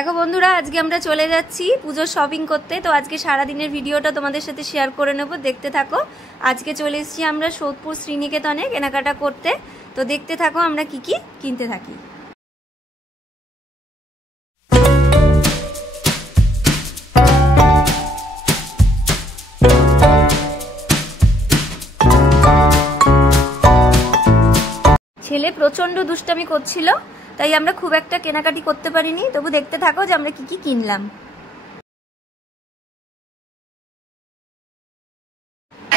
দেখো বন্ধুরা, আজকে আমরা চলে যাচ্ছি পুজোর শপিং করতে। তো আজকে সারা দিনের ভিডিওটা তোমাদের সাথে শেয়ার করে নেব, দেখতে থাকো। আজকে চলে এসেছি আমরা সোদপুর শ্রীনিকেতনে কেনাকাটা করতে। তো দেখতে থাকো আমরা কি কি কিনতে থাকি। ছেলে প্রচন্ড দুষ্টামি করছিল, তাই আমরা খুব একটা কেনাকাটি করতে পারিনি। তবু দেখতে থাকো যে আমরা কি কি কিনলাম।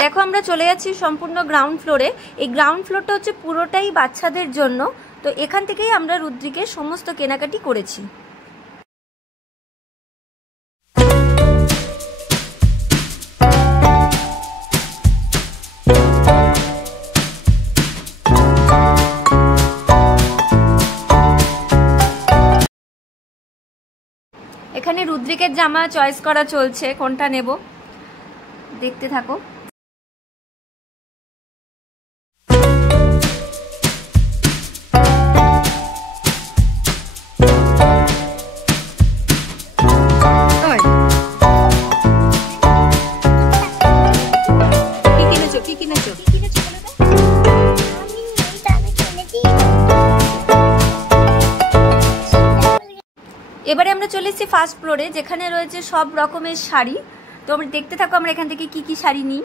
দেখো, আমরা চলে যাচ্ছি সম্পূর্ণ গ্রাউন্ড ফ্লোরে। এই গ্রাউন্ড ফ্লোরটা হচ্ছে পুরোটাই বাচ্চাদের জন্য। তো এখান থেকেই আমরা রুদ্রিকের সমস্ত কেনাকাটি করেছি। এখানে রুদ্রিকের জামা চয়েস করা চলছে, কোনটা নেব দেখতে থাকো। এবারে আমরা চলে এসেছি ফার্স্ট ফ্লোরে, যেখানে রয়েছে সব রকমের শাড়ি। তো আমরা দেখতে থাকো আমরা এখান থেকে কি কি শাড়ি নিই।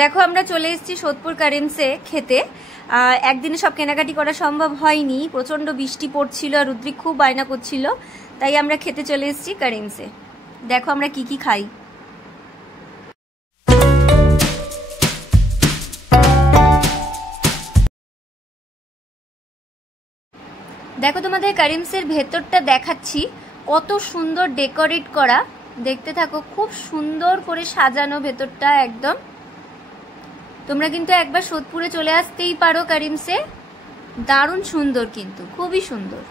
দেখো, আমরা চলে এসেছি সোদপুর কারিমসে খেতে। একদিনে সব কেনাকাটি করা সম্ভব হয়নি, প্রচন্ড বৃষ্টি পড়ছিল আর রুদ্রিক খুব বায়না করছিল, তাই আমরা খেতে চলে এসেছি কারিমসে। দেখো আমরা কি কি খাই। দেখো, তোমাদের কারিমসের ভেতরটা দেখাচ্ছি, কত সুন্দর ডেকোরেট করা। দেখতে থাকো, খুব সুন্দর করে সাজানো ভেতরটা একদম। তোমরা কিন্তু একবার সোদপুরে চলে আসতেই পারো কারিমসে, দারুণ সুন্দর, কিন্তু খুবই সুন্দর।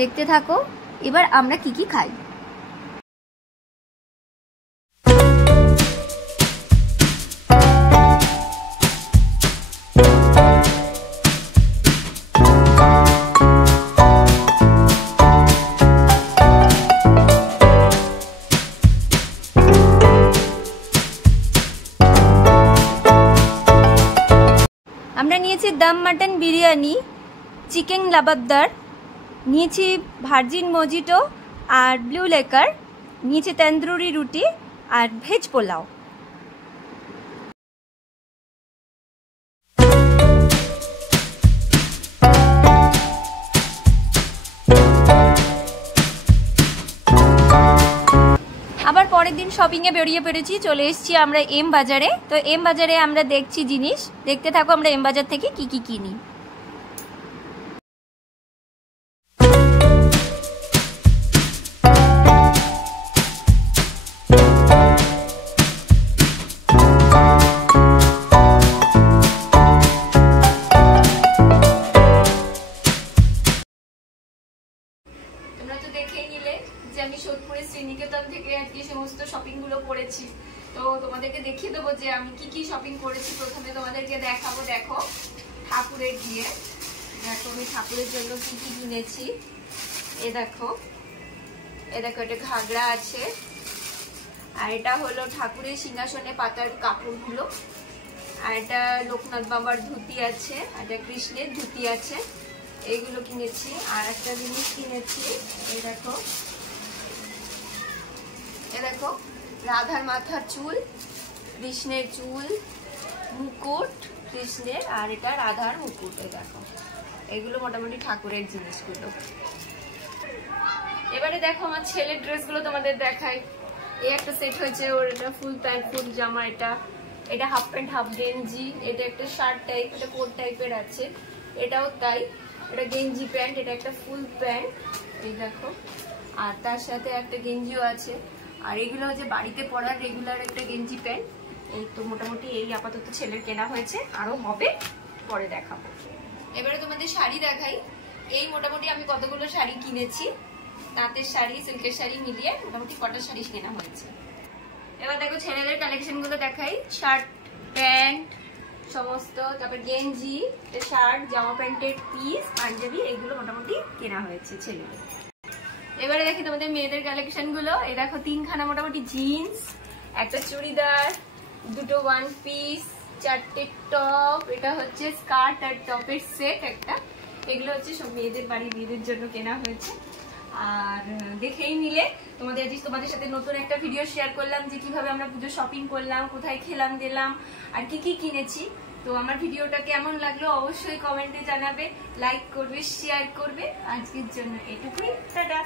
দেখতে থাকো এবার আমরা কি কি খাই। আমরা নিয়েছি দম মাটন বিরিয়ানি, চিকেন লাবাবদার, নিয়েছি ভার্জিন মজিটো আর ব্লু লেকার, নিয়েছি তন্দুরি রুটি আর ভেজ পোলাও। আবার পরের দিন শপিংয়ে বেরিয়ে পড়েছি, চলে এসেছি আমরা এম বাজারে। তো এম বাজারে আমরা দেখছি জিনিস, দেখতে থাকো আমরা এম বাজার থেকে কি কি কিনি। তোমরা তো দেখেই নিলে যে আমি সোদপুরের শ্রীনিকেতন থেকে আজকে সমস্ত শপিং গুলো করেছি। তো তোমাদেরকে দেখিয়ে দেবো যে আমি কি কি শপিং করেছি। প্রথমে তোমাদেরকে দেখাবো, দেখো ঠাকুরের গিয়ে, দেখো আমি ঠাকুরের জন্য কি কি কিনেছি। এ দেখো এটা ঘাগরা আছে, আর এটা হলো ঠাকুরের সিংহাসনে পাতার কাপড়গুলো, আর এটা লোকনাথ বাবার ধুতি আছে, আর এটা কৃষ্ণের ধুতি আছে, এইগুলো কিনেছি। আর একটা জিনিস কিনেছি, এই দেখো রাধার মাথার চুল, কৃষ্ণের চুল, মুকুট কৃষ্ণের, আর এটা রাধার মুকুট। এই দেখো এগুলো মোটামুটি ঠাকুরের জিনিসগুলো। এবারে দেখো আমার ছেলের ড্রেসগুলো তোমাদের দেখাই। এই একটা সেট হয়েছে, ওর এটা ফুল প্যান্ট ফুল জামা, এটা এটা হাফ প্যান্ট হাফ গেঞ্জি, এটা একটা শার্ট টাইপ, এটা কোট টাইপের আছে, এটাও তাই, এটা গেঞ্জি প্যান্ট, এটা একটা ফুল প্যান্ট, এই দেখো, আর তার সাথে একটা গেঞ্জিও আছে। আর এগুলো হচ্ছে বাড়িতে পরার রেগুলার একটা গেঞ্জি প্যান্ট। এই তো মোটামুটি এই আপাতত ছেলের কেনা হয়েছে, আরো হবে, পরে দেখাবো। এবারে তোমাদের শাড়ি দেখাই। এই মোটামুটি আমি কতগুলো শাড়ি কিনেছি, তাঁতের শাড়ি সিল্কের শাড়ি মিলিয়ে মোটামুটি কটা শাড়ি কেনা হয়েছে। এবার দেখো ছেলেদের কালেকশন গুলো দেখাই। শার্ট প্যান্ট সমস্ত, তারপর গেঞ্জি, শার্ট, জামা প্যান্টের পিস, পাঞ্জাবি, এগুলো মোটামুটি কেনা হয়েছে ছেলেদের। এবারে দেখি তোমাদের মেয়েদের কালেকশন গুলো। এই দেখো 3খানা মোটামুটি জিন্স, একটা চুড়িদার, দুটো ওয়ান পিস, 4টে টপ, এটা হচ্ছে স্কার্ট আর টপের সেট একটা। এগুলো হচ্ছে সব মেয়েদের বাড়ির মেয়েদের জন্য কেনা হয়েছে। আর দেখেই নিলে তোমাদের সাথে নতুন একটা ভিডিও শেয়ার করলাম যে কিভাবে আমরা পুজো শপিং করলাম, কোথায় খেলাম দিলাম, আর কি কি কিনেছি। তো আমার ভিডিওটা কেমন লাগলো অবশ্যই কমেন্টে জানাবে, লাইক করবে, শেয়ার করবে। আজকের জন্য এটুকুই, টাটা।